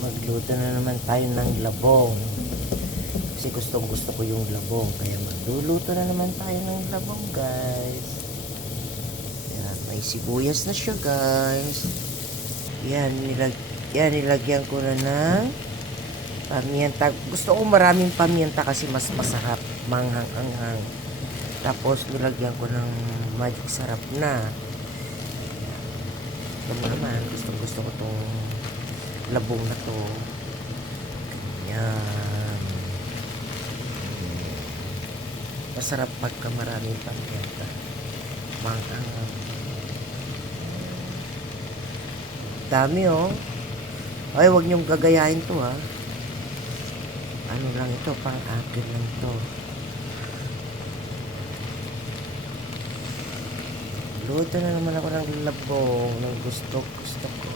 Magluto na naman tayo ng labong. Kasi gustong gusto ko yung labong. Kaya magluluto na naman tayo ng labong, guys. Yan, may sibuyas na siya, guys. Yan, nilagyan ko na ng pamienta. Gusto ko maraming pamienta kasi mas masarap. Manghang-anghang. Tapos nilagyan ko ng magic sarap na. Ito mo naman, gusto ko tong labong na to. Yan. Masarap pagka maraming pamienta. Manghang. Dami oh. Ay, wag niyong gagayahin to ha. Ano lang ito, pang akin lang to. Luto na naman ako ng labong ng gusto ko.